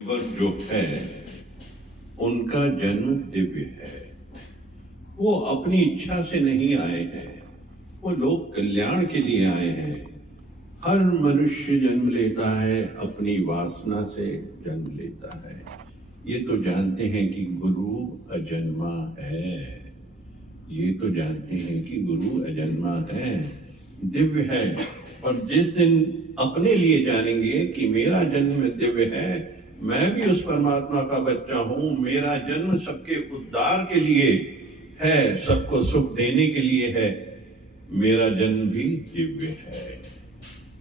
ईश्वर जो है उनका जन्म दिव्य है। वो अपनी इच्छा से नहीं आए हैं, वो लोक कल्याण के लिए आए हैं। हर मनुष्य जन्म लेता है, अपनी वासना से जन्म लेता है। ये तो जानते हैं कि गुरु अजन्मा है। ये तो जानते हैं कि गुरु अजन्मा है, दिव्य है। और जिस दिन अपने लिए जानेंगे कि मेरा जन्म दिव्य है, मैं भी उस परमात्मा का बच्चा हूं, मेरा जन्म सबके उद्धार के लिए है, सबको सुख देने के लिए है, मेरा जन्म भी दिव्य है।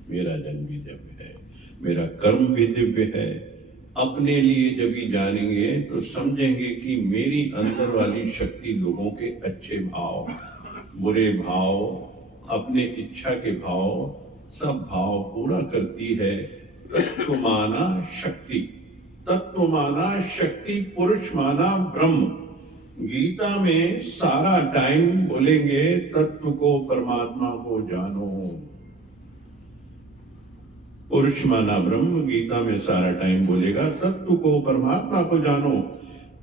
मेरा जन्म भी दिव्य है, मेरा कर्म भी दिव्य है। अपने लिए जब भी जानेंगे तो समझेंगे कि मेरी अंदर वाली शक्ति लोगों के अच्छे भाव, बुरे भाव, अपने इच्छा के भाव, सब भाव पूरा करती है। तत्व माना शक्ति, तत्व माना शक्ति, पुरुष माना ब्रह्म। गीता में सारा टाइम बोलेंगे तत्व को, परमात्मा को जानो। पुरुष माना ब्रह्म, गीता में सारा टाइम बोलेगा तत्व को, परमात्मा को जानो।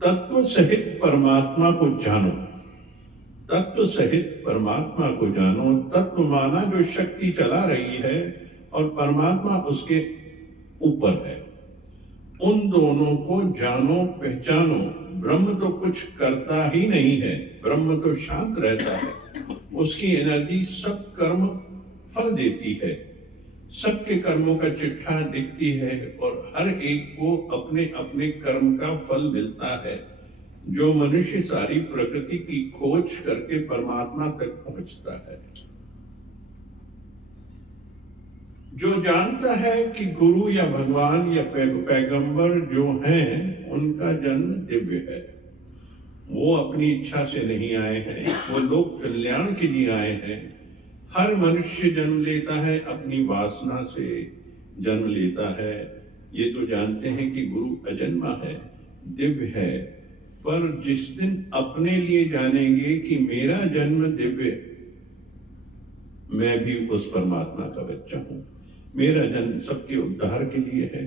तत्व सहित परमात्मा को जानो, तत्व सहित परमात्मा को जानो। तत्व माना जो शक्ति चला रही है और परमात्मा उसके ऊपर है, उन दोनों को जानो, पहचानो। ब्रह्म तो कुछ करता ही नहीं है, ब्रह्म तो शांत रहता है। उसकी एनर्जी सब कर्म फल देती है, सबके कर्मों का चिट्ठा दिखती है और हर एक को अपने अपने कर्म का फल मिलता है। जो मनुष्य सारी प्रकृति की खोज करके परमात्मा तक पहुंचता है, जो जानता है कि गुरु या भगवान या पैगंबर जो हैं उनका जन्म दिव्य है, वो अपनी इच्छा से नहीं आए हैं, वो लोक कल्याण के लिए आए हैं। हर मनुष्य जन्म लेता है, अपनी वासना से जन्म लेता है। ये तो जानते हैं कि गुरु अजन्मा है, दिव्य है। पर जिस दिन अपने लिए जानेंगे कि मेरा जन्म दिव्य, मैं भी उस परमात्मा का बच्चा हूं, मेरा जन्म सबके उद्धार के लिए है,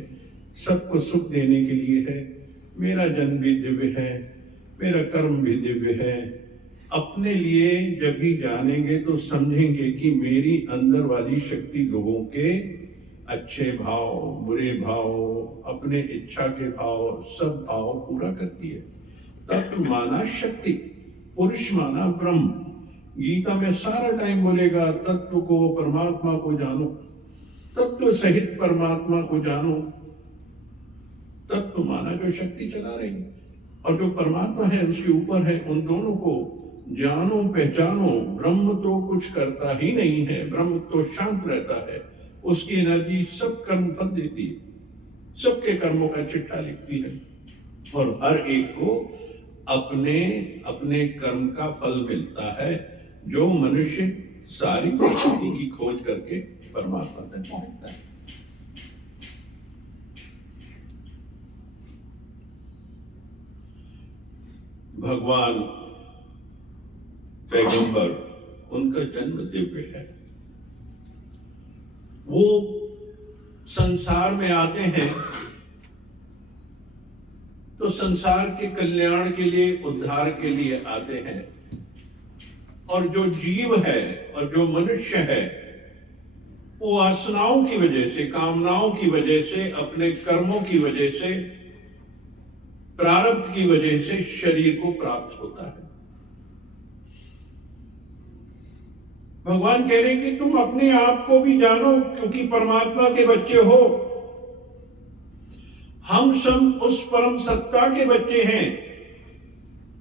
सबको सुख देने के लिए है, मेरा जन्म भी दिव्य है, मेरा कर्म भी दिव्य है। अपने लिए जब भी जानेंगे तो समझेंगे कि मेरी अंदर वाली शक्ति लोगों के अच्छे भाव, बुरे भाव, अपने इच्छा के भाव, सब भाव पूरा करती है। तत्व माना शक्ति, पुरुष माना ब्रह्म। गीता में सारा टाइम बोलेगा तत्व को, परमात्मा को जानो, तत्व सहित परमात्मा को जानो। तत्व माना जो शक्ति चला रही है और जो परमात्मा है उसके ऊपर है, उन दोनों को जानो, पहचानो। ब्रह्म तो कुछ करता ही नहीं है, ब्रह्म तो शांत रहता है, उसकी एनर्जी सब कर्म फल देती है, सबके कर्मों का चिट्ठा लिखती है और हर एक को अपने अपने कर्म का फल मिलता है। जो मनुष्य सारी प्रकृति की खोज करके परमात्मा तक पहुंचता है। भगवान पैगंबर, उनका जन्म दिव्य है। वो संसार में आते हैं तो संसार के कल्याण के लिए, उद्धार के लिए आते हैं। और जो जीव है और जो मनुष्य है, वो वासनाओं की वजह से, कामनाओं की वजह से, अपने कर्मों की वजह से, प्रारब्ध की वजह से शरीर को प्राप्त होता है। भगवान कह रहे हैं कि तुम अपने आप को भी जानो, क्योंकि परमात्मा के बच्चे हो। हम सब उस परम सत्ता के बच्चे हैं।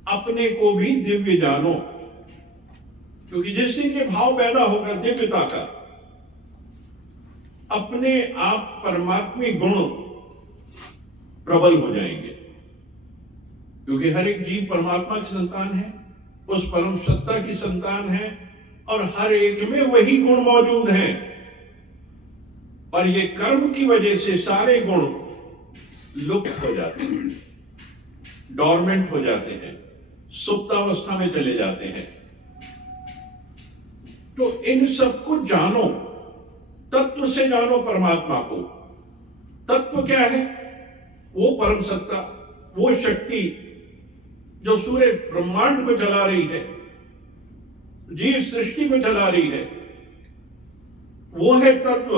अपने को भी दिव्य जानो, क्योंकि जिस दिन ये भाव पैदा होगा दिव्यता का, अपने आप परमात्मी गुण प्रबल हो जाएंगे। क्योंकि हर एक जीव परमात्मा की संतान है, उस परम सत्ता की संतान है और हर एक में वही गुण मौजूद हैं। और ये कर्म की वजह से सारे गुण लुप्त हो जाते हैं, डॉर्मेंट हो जाते हैं, सुप्तावस्था में चले जाते हैं। तो इन सबको जानो, तत्व से जानो परमात्मा को। तत्व क्या है? वो परम सत्ता, वो शक्ति जो सूर्य ब्रह्मांड को चला रही है, जीव सृष्टि को चला रही है, वो है तत्व।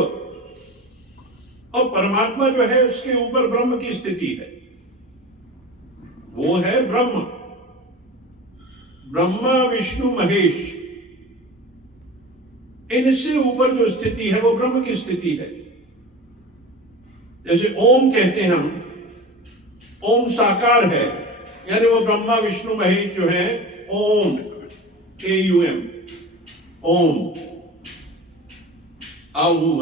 और परमात्मा जो है उसके ऊपर ब्रह्म की स्थिति है, वो है ब्रह्म। ब्रह्मा विष्णु महेश, इनसे ऊपर जो स्थिति है वो ब्रह्म की स्थिति है। जैसे ओम कहते हैं हम, ओम साकार है, यानी वो ब्रह्मा विष्णु महेश जो है ओम, AUM, ओम, आहु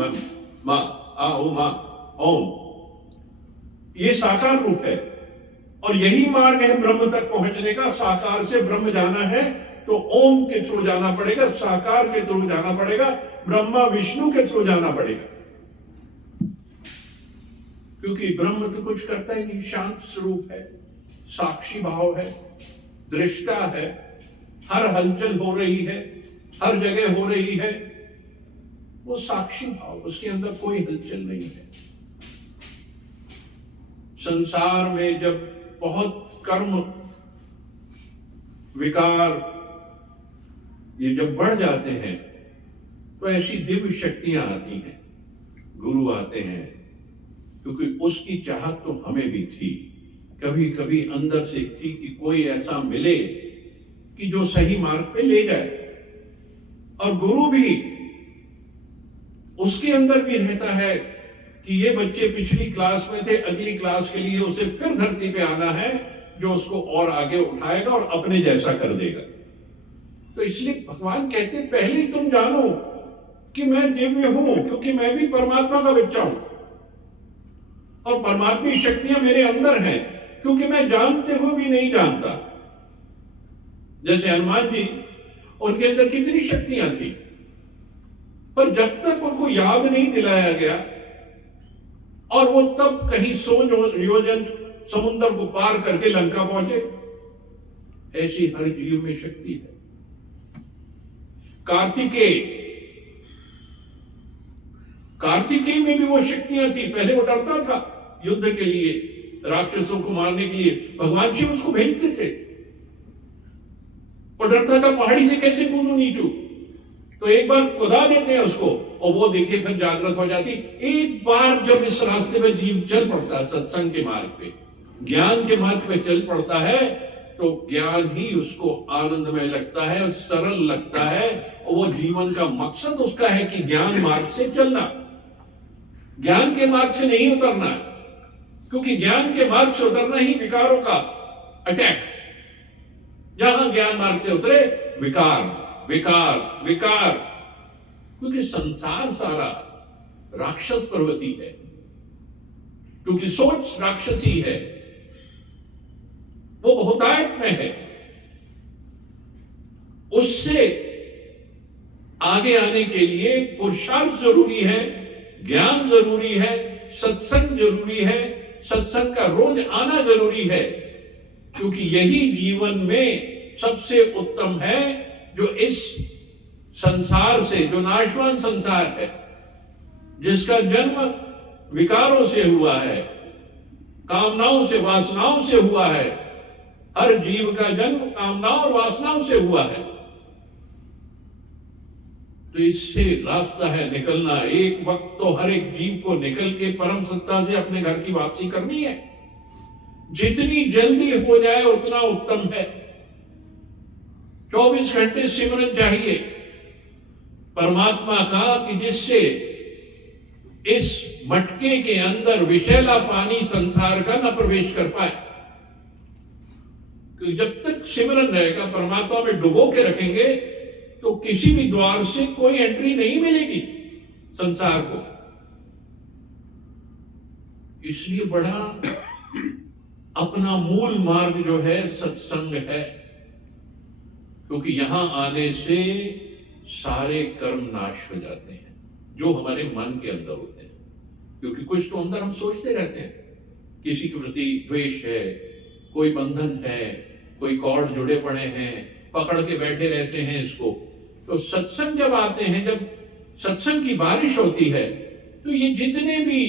मां, आहु मां, ओम, ये साकार रूप है। और यही मार्ग है ब्रह्म तक पहुंचने का। साकार से ब्रह्म जाना है तो ओम के थ्रू जाना पड़ेगा, साकार के थ्रू जाना पड़ेगा, ब्रह्मा विष्णु के थ्रू जाना पड़ेगा। क्योंकि ब्रह्म तो कुछ करता ही नहीं, शांत स्वरूप है, साक्षी भाव है, दृष्टा है, हर हलचल हो रही है, हर जगह हो रही है, वो साक्षी भाव, उसके अंदर कोई हलचल नहीं है। संसार में जब बहुत कर्म विकार ये जब बढ़ जाते हैं तो ऐसी दिव्य शक्तियां आती हैं, गुरु आते हैं, क्योंकि उसकी चाहत तो हमें भी थी, कभी कभी अंदर से थी कि कोई ऐसा मिले कि जो सही मार्ग पे ले जाए। और गुरु भी, उसके अंदर भी रहता है कि ये बच्चे पिछली क्लास में थे, अगली क्लास के लिए उसे फिर धरती पे आना है, जो उसको और आगे उठाएगा और अपने जैसा कर देगा। तो इसलिए भगवान कहते पहले तुम जानो कि मैं दिव्य हूं, क्योंकि मैं भी परमात्मा का बच्चा हूं और परमात्मा की शक्तियां मेरे अंदर हैं, क्योंकि मैं जानते हुए भी नहीं जानता। जैसे हनुमान जी, उनके अंदर कितनी शक्तियां थी, पर जब तक उनको याद नहीं दिलाया गया और वो तब कहीं 100 योजन समुद्र को पार करके लंका पहुंचे, ऐसी हर जीव में शक्ति है। कार्तिकेय में भी वो शक्तियां थी। पहले वो डरता था युद्ध के लिए, राक्षसों को मारने के लिए भगवान शिव उसको भेजते थे। वो डरता था पहाड़ी से कैसे कूदूं नीचू, तो एक बार खुदा देते हैं उसको और वो देखिए फिर जागृत हो जाती। एक बार जब इस रास्ते में जीव चल पड़ता है, सत्संग के मार्ग पे, ज्ञान के मार्ग पे चल पड़ता है, तो ज्ञान ही उसको आनंदमय लगता है, सरल लगता है, और वो जीवन का मकसद उसका है कि ज्ञान मार्ग से चलना, ज्ञान के मार्ग से नहीं उतरना, क्योंकि ज्ञान के मार्ग से उतरना ही विकारों का अटैक। जहां ज्ञान मार्ग से उतरे विकार विकार विकार, क्योंकि संसार सारा राक्षस प्रवृत्ति है, क्योंकि सोच राक्षसी है, वो बहुतायत में है। उससे आगे आने के लिए पुरुषार्थ जरूरी है, ज्ञान जरूरी है, सत्संग जरूरी है, सत्संग का रोज आना जरूरी है, क्योंकि यही जीवन में सबसे उत्तम है, जो इस संसार से, जो नाशवान संसार है, जिसका जन्म विकारों से हुआ है, कामनाओं से, वासनाओं से हुआ है। हर जीव का जन्म कामनाओं और वासनाओं से हुआ है। तो इससे रास्ता है निकलना। एक वक्त तो हर एक जीव को निकल के परम सत्ता से अपने घर की वापसी करनी है। जितनी जल्दी हो जाए उतना उत्तम है। 24 घंटे सिमरन चाहिए परमात्मा का, कि जिससे इस मटके के अंदर विषैला पानी संसार का न प्रवेश कर पाए। क्योंकि जब तक सिमरन रहेगा, परमात्मा में डुबो के रखेंगे, तो किसी भी द्वार से कोई एंट्री नहीं मिलेगी संसार को। इसलिए बड़ा अपना मूल मार्ग जो है सत्संग है, क्योंकि यहां आने से सारे कर्म नाश हो जाते हैं जो हमारे मन के अंदर होते हैं। क्योंकि कुछ तो अंदर हम सोचते रहते हैं, किसी के प्रति द्वेष है, कोई बंधन है, कोई कॉर्ड जुड़े पड़े हैं, पकड़ के बैठे रहते हैं इसको। तो सत्संग जब आते हैं, जब सत्संग की बारिश होती है, तो ये जितने भी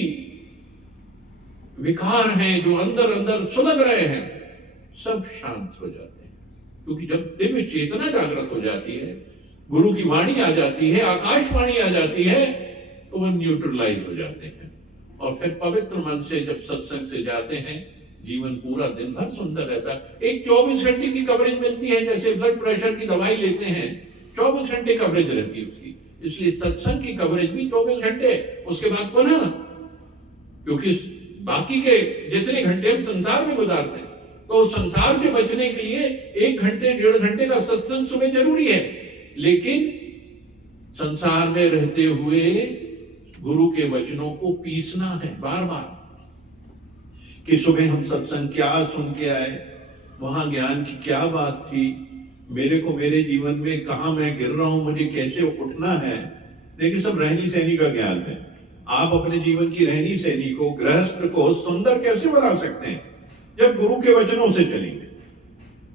विकार हैं, जो अंदर अंदर सुलग रहे हैं, सब शांत हो जाते हैं। क्योंकि जब दिव्य चेतना जागृत हो जाती है, गुरु की वाणी आ जाती है, आकाशवाणी आ जाती है, तो वह न्यूट्रलाइज हो जाते हैं। और फिर पवित्र मन से जब सत्संग से जाते हैं, जीवन पूरा दिन भर सुंदर रहता है। एक 24 घंटे की कवरेज मिलती है, जैसे ब्लड प्रेशर की दवाई लेते हैं, 24 घंटे कवरेज रहती है उसकी। इसलिए सत्संग की कवरेज भी 24 घंटे, उसके बाद पुनः, क्योंकि बाकी के जितने घंटे हम संसार में गुजारते हैं, तो संसार से बचने के लिए 1 घंटे 1.5 घंटे का सत्संग सुबह जरूरी है। लेकिन संसार में रहते हुए गुरु के वचनों को पीसना है बार बार, कि सुबह हम सत्संग क्या सुन के आए, वहां ज्ञान की क्या बात थी, मेरे को मेरे जीवन में कहां मैं गिर रहा हूं, मुझे कैसे उठना है। देखिए, सब रहनी सहनी का ज्ञान है। आप अपने जीवन की रहनी सहनी को, गृहस्थ को सुंदर कैसे बना सकते हैं? जब गुरु के वचनों से चलेंगे,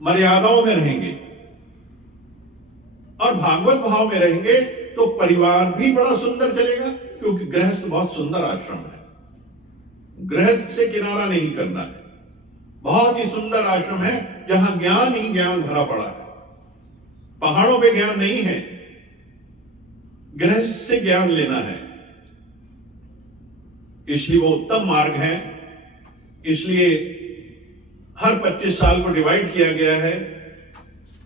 मर्यादाओं में रहेंगे और भागवत भाव में रहेंगे, तो परिवार भी बड़ा सुंदर चलेगा। क्योंकि गृहस्थ बहुत सुंदर आश्रम है, गृहस्थ से किनारा नहीं करना है। बहुत ही सुंदर आश्रम है, जहां ज्ञान ही ज्ञान भरा पड़ा है। पहाड़ों पे ज्ञान नहीं है, गृहस्थ से ज्ञान लेना है। इसलिए वो उत्तम मार्ग है। इसलिए हर 25 साल को डिवाइड किया गया है।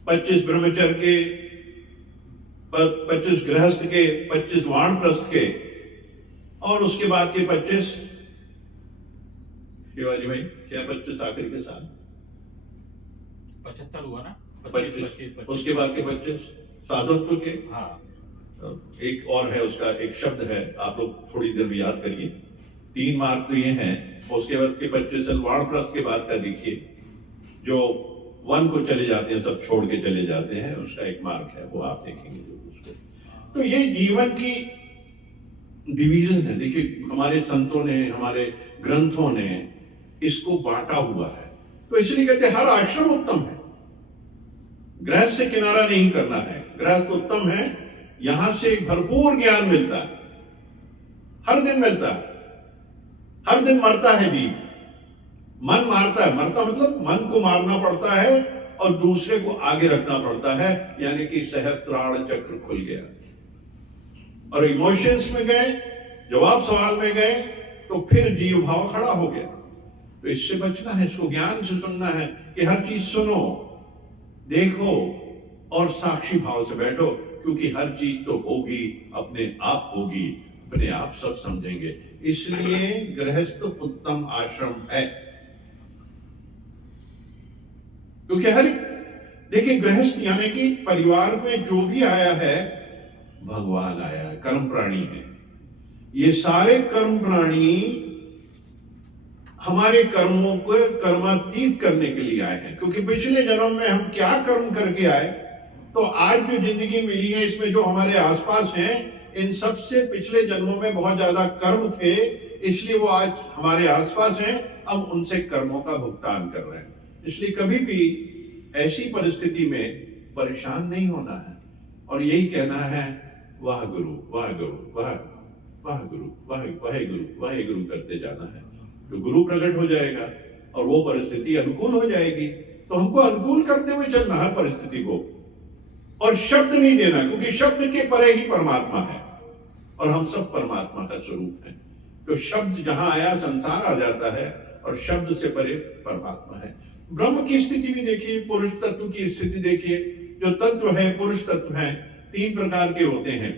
25 ब्रह्मचर्य के, 25 गृहस्थ के, 25 वानप्रस्थ के, और उसके बाद के 25 शिवाजी भाई, क्या 25 आखिरी के साल 75 हुआ ना, 25, उसके बाद के 25 साधुत्व के। हाँ, एक और है, उसका एक शब्द है, आप लोग थोड़ी देर में याद करिए। 3 मार्ग तो ये हैं। उसके बाद के 25 वानप्रस्थ के बाद का देखिए, जो वन को चले जाते हैं, सब छोड़ के चले जाते हैं, उसका एक मार्ग है, वो आप देखेंगे उसको। तो ये जीवन की डिवीजन है। देखिए, हमारे संतों ने, हमारे ग्रंथों ने इसको बांटा हुआ है। तो इसलिए कहते हैं हर आश्रम उत्तम है, गृहस्थ से किनारा नहीं करना है। गृहस्थ उत्तम है, यहां से भरपूर ज्ञान मिलता है, हर दिन मिलता है। हर दिन मरता है जीव, मन मारता है। मरता मतलब मन को मारना पड़ता है और दूसरे को आगे रखना पड़ता है, यानी कि सहस्त्राण चक्र खुल गया। और इमोशंस में गए, जवाब सवाल में गए, तो फिर जीव भाव खड़ा हो गया। तो इससे बचना है, इसको ज्ञान से सुनना है कि हर चीज सुनो, देखो और साक्षी भाव से बैठो। क्योंकि हर चीज तो होगी, अपने आप होगी, अपने आप सब समझेंगे। इसलिए गृहस्थ उत्तम आश्रम है। क्योंकि हर, देखिए, गृहस्थ यानी कि परिवार में जो भी आया है, भगवान आया है, कर्म प्राणी है। ये सारे कर्म प्राणी हमारे कर्मों को कर्मातीत करने के लिए आए हैं। क्योंकि पिछले जन्म में हम क्या कर्म करके आए, तो आज जो जिंदगी मिली है, इसमें जो हमारे आसपास हैं, इन सब से पिछले जन्मों में बहुत ज्यादा कर्म थे, इसलिए वो आज हमारे आसपास हैं। अब उनसे कर्मों का भुगतान कर रहे हैं। इसलिए कभी भी ऐसी परिस्थिति में परेशान नहीं होना है और यही कहना है, वाह गुरु, वाह गुरु, वाह वाह गुरु, वाह वाहे गुरु, वाहे गुरु करते जाना है। तो गुरु प्रकट हो जाएगा और वो परिस्थिति अनुकूल हो जाएगी। तो हमको अनुकूल करते हुए चलना हर परिस्थिति को, और शब्द नहीं देना, क्योंकि शब्द के परे ही परमात्मा है और हम सब परमात्मा का स्वरूप है। तो शब्द जहां आया, संसार आ जाता है, और शब्द से परे परमात्मा है। ब्रह्म की स्थिति भी देखिए, पुरुष तत्व की स्थिति देखिए। जो तत्व है, पुरुष तत्व है, 3 प्रकार के होते हैं।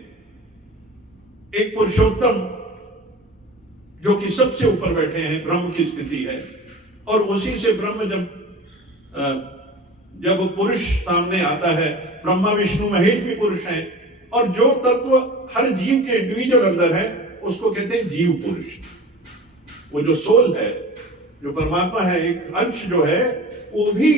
एक पुरुषोत्तम, जो कि सबसे ऊपर बैठे हैं, ब्रह्म की स्थिति है। और उसी से ब्रह्म जब पुरुष सामने आता है, ब्रह्मा विष्णु महेश भी पुरुष हैं। और जो तत्व हर जीव के इंडिविजुअल अंदर है, उसको कहते हैं जीव पुरुष। वो जो सोल है, जो परमात्मा है, एक अंश जो है, वो भी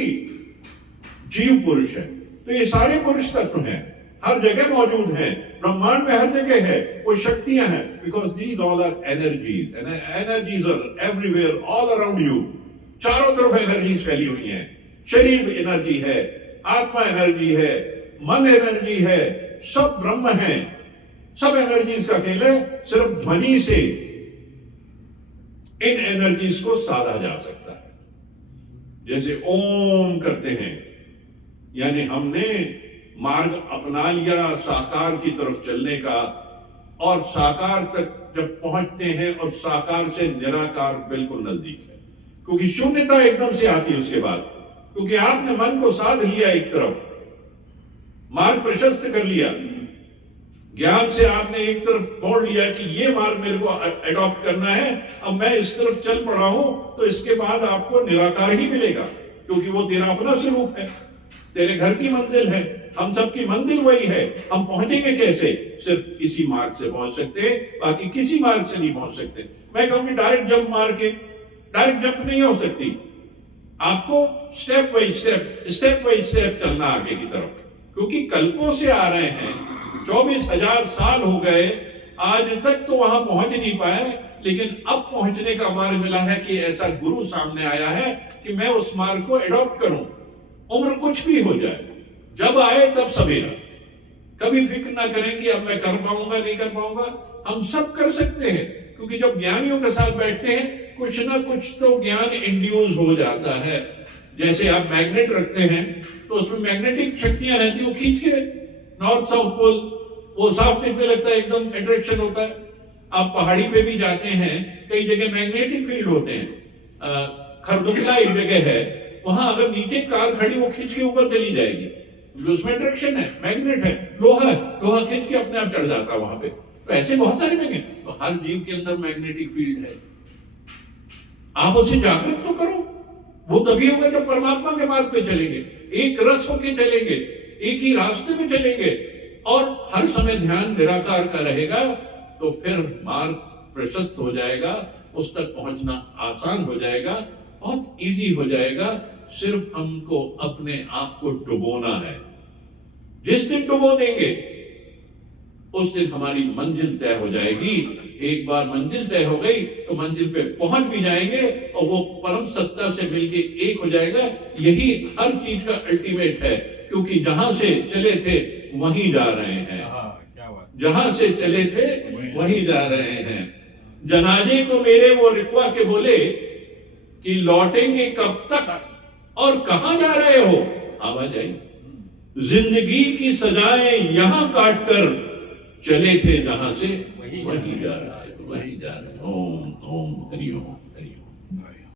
जीव पुरुष है। तो ये सारे पुरुष तत्व हैं, हर जगह मौजूद हैं, ब्रह्मांड में हर जगह है। वो शक्तियां हैं, because these all are energies, and energies are everywhere, all around you. चारों तरफ एनर्जीज फैली हुई हैं। शरीर एनर्जी है, आत्मा एनर्जी है, मन एनर्जी है, सब ब्रह्म है। सब एनर्जीज का खेल है। सिर्फ ध्वनि से इन एनर्जीज को साधा जा सकता है। जैसे ओम करते हैं, यानी हमने मार्ग अपना लिया साकार की तरफ चलने का, और साकार तक जब पहुंचते हैं और साकार से निराकार बिल्कुल नजदीक है, क्योंकि शून्यता एकदम से आती है उसके बाद, क्योंकि आपने मन को साध लिया, एक तरफ मार्ग प्रशस्त कर लिया, ज्ञान से आपने एक तरफ मोड़ लिया कि ये मार्ग मेरे को अडॉप्ट करना है, अब मैं इस तरफ चल पड़ा हूं, तो इसके बाद आपको निराकार ही मिलेगा, क्योंकि वो तेरा अपना स्वरूप है, तेरे घर की मंजिल है, हम सबकी मंजिल वही है। हम पहुंचेंगे कैसे? सिर्फ इसी मार्ग से पहुंच सकते हैं, बाकी किसी मार्ग से नहीं पहुंच सकते। मैं कहूंगी डायरेक्ट जंप मार के, डायरेक्ट जंप नहीं हो सकती, आपको स्टेप बाई स्टेप चलना आगे की तरफ, क्योंकि कल्पों से आ रहे हैं, 24,000 साल हो गए, आज तक तो वहां पहुंच नहीं पाए, लेकिन अब पहुंचने का मार्ग मिला है कि ऐसा गुरु सामने आया है कि मैं उस मार्ग को एडॉप्ट करूं। उम्र कुछ भी हो जाए, जब आए तब सवेरा, कभी फिक्र ना करें कि अब मैं कर पाऊंगा नहीं कर पाऊंगा, हम सब कर सकते हैं, क्योंकि जब ज्ञानियों के साथ बैठते हैं कुछ ना कुछ तो ज्ञान इंड्यूस हो जाता है। जैसे आप मैग्नेट रखते हैं तो उसमें मैग्नेटिक शक्तियां रहती है, वो खींच के नॉर्थ साउथ पोल, वो साफ दिखने लगता है, एकदम अट्रैक्शन होता है। आप पहाड़ी पे भी जाते हैं, कई जगह मैग्नेटिक फील्ड होते हैं, खरदुगला एक जगह है, वहां अगर नीचे कार खड़ी वो खींच के ऊपर चली जाएगी, उसमें अट्रैक्शन है, मैग्नेट है, लोहा खींच के अपने आप चढ़ जाता है वहां पे। तो ऐसे बहुत सारे मैग्नेट, तो हर जीव के अंदर मैग्नेटिक फील्ड है, आप उसे जागृत तो करो। वो तभी होगा जब परमात्मा के मार्ग पे चलेंगे, एक रस होके चलेंगे, एक ही रास्ते में चलेंगे, और हर समय ध्यान निराकार का रहेगा, तो फिर मार्ग प्रशस्त हो जाएगा, उस तक पहुंचना आसान हो जाएगा, बहुत इजी हो जाएगा। सिर्फ हमको अपने आप को डुबोना है। जिस दिन डुबो देंगे उस दिन हमारी मंजिल तय हो जाएगी। एक बार मंजिल तय हो गई तो मंजिल पे पहुंच भी जाएंगे, और वो परम सत्ता से मिलके एक हो जाएगा। यही हर चीज का अल्टीमेट है, क्योंकि जहां से चले थे वहीं जा रहे हैं, जहां से चले थे वहीं जा रहे हैं। जनाजे को मेरे वो रिक्वा के बोले कि लौटेंगे कब तक और कहां जा रहे हो, आवाज आई, जिंदगी की सजाएं यहां काट कर चले थे जहां से वहीं जा रहे, वहीं जा रहे। ओम ओम हरि ओम।